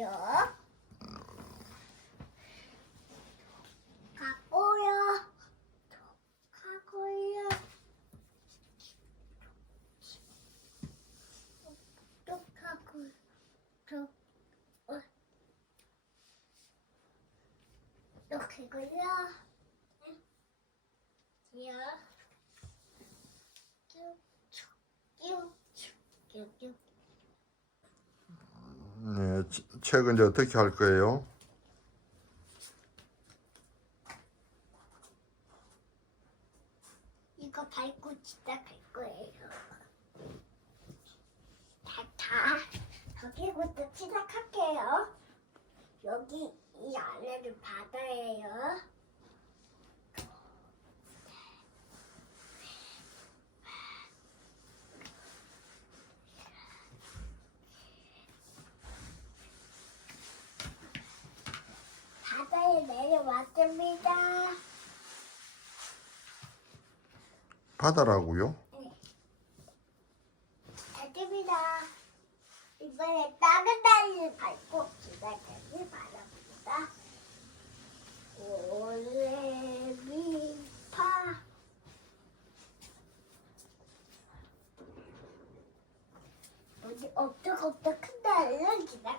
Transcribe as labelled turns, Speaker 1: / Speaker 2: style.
Speaker 1: 거예요. 가고요. 가고요. 또 가고. 또. 어. 이렇게고요. 요. 쭉쭉 쭉 쭉 쭉.
Speaker 2: 책은 이제 어떻게 할 거예요?
Speaker 1: 이거 밟고 시작할 거예요. 자, 자, 여기부터 시작할게요. 여기 이 안에는 바다예요. 바다에 내려왔습니다.
Speaker 2: 바다라고요?
Speaker 1: 됐습니다. 이번에 작은 다리를 밟고 기다리기 바랍니다. 올레미파 어디 엎드겁다 큰 다리를 기다려